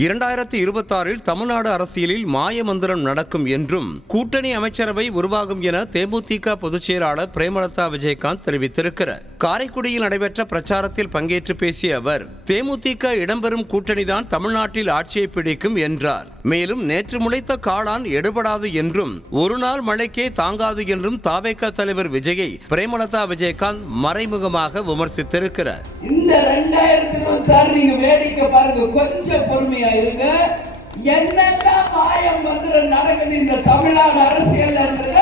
2026 தமிழ்நாடு அரசியலில் மாயமந்திரம் நடக்கும் என்றும் கூட்டணி அமைச்சரவை உருவாகும் என தேமுதிக பொதுச் செயலாளர் பிரேமலதா விஜயகாந்த் தெரிவித்திருக்கிறார். காரைக்குடியில் நடைபெற்ற பிரச்சாரத்தில் பங்கேற்று பேசிய அவர், தேமுதிக இடம்பெறும் கூட்டணிதான் தமிழ்நாட்டில் ஆட்சியை பிடிக்கும் என்றார். மேலும் நேற்று முளைத்த காளான் எடுபடாது என்றும் ஒரு நாள் மழைக்கே தாங்காது என்றும் தாவேக தலைவர் விஜயை பிரேமலதா விஜயகாந்த் மறைமுகமாக விமர்சித்திருக்கிறார். இந்த 2026 நீங்க வேடிக்கை பாருங்க, கொஞ்சம் பொறுமையா இருங்க. என்னெல்லாம் மாயம் மந்திரம் நடக்குது இந்த தமிழ்நாடு அரசியல்ன்றத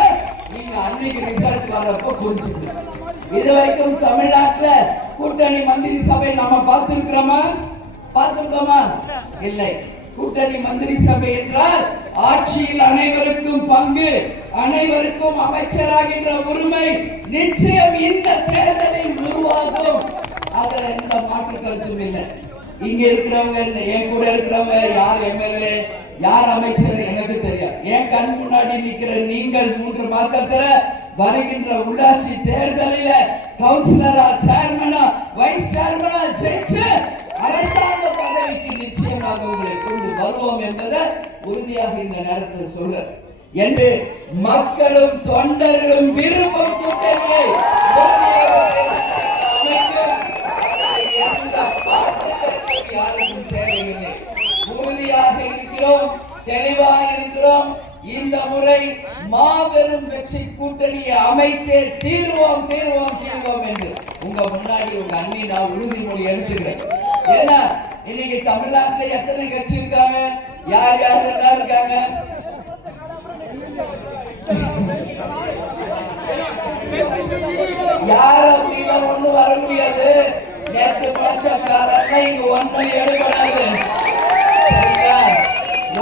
நீங்க அன்னைக்கு ரிசல்ட் வரப்ப புரிஞ்சுக்கணும். இதுவரைக்கும் தமிழ்நாட்டுல கூட்டணி மந்திரி சபை நாம பார்த்திருக்கோமா? இல்லை. கூட்டணி மந்திரி சபை என்றால் ஆட்சியில் அனைவருக்கும் பங்கு, அனைவருக்கும் அமைச்சராகின்ற உரிமை நிச்சயம் இந்த தேர்தலில் உருவாகும். அதுல எந்த மாற்று கருத்தும் இல்லை. இங்க இருக்கிறவங்க, என் கூட இருக்கிறவங்க, யார் எம்எல்ஏ யார் அமைச்சர் எனக்கு தெரியாது. என் கண் முன்னாடி நிக்கிற நீங்கள் 3 மாசத்துல வருகின்ற உள்ளாட்சி தேர்தலில் கவுன்சிலரா, சேர்மனா, வைஸ் சேர்மனா ஜெயிச்சு அரசாங்க பதவிக்கு நிச்சயமாக உங்களை கொண்டு வருவோம் என்பதை உறுதியாக இந்த நேரத்தில் சொல்ற என்று மக்களும் தொண்டர்களும் விரும்பும் கூட்டணியை யாருக்கும் தேவையில்லை. உறுதியாக இருக்கிறோம், தெளிவாக இருக்கிறோம். இந்த முறை மாபெரும் வெற்றி கூட்டணியை அமைத்தே தீர்வோம் என்று உங்க முன்னாடி உங்க அண்ணி நான் உறுதிமொழி எடுத்துக்கிறேன். ஏன்னா இன்னைக்கு தமிழ்நாட்டில் எத்தனை கட்சி இருக்காங்க? யார் எல்லாம் இருக்காங்க? யார் அப்படிலாம் ஒண்ணு வர முடியாது. நேற்று பழச்சக்காரங்க இங்க ஒன்னும் எடுபடாது. சரிங்களா?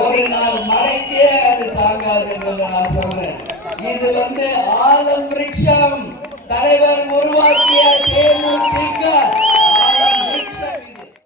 ஒரு நாள் மழைக்கே அது தாங்காது என்பதை நான் சொல்றேன். இது ஆலம் விருட்சம் தலைவர்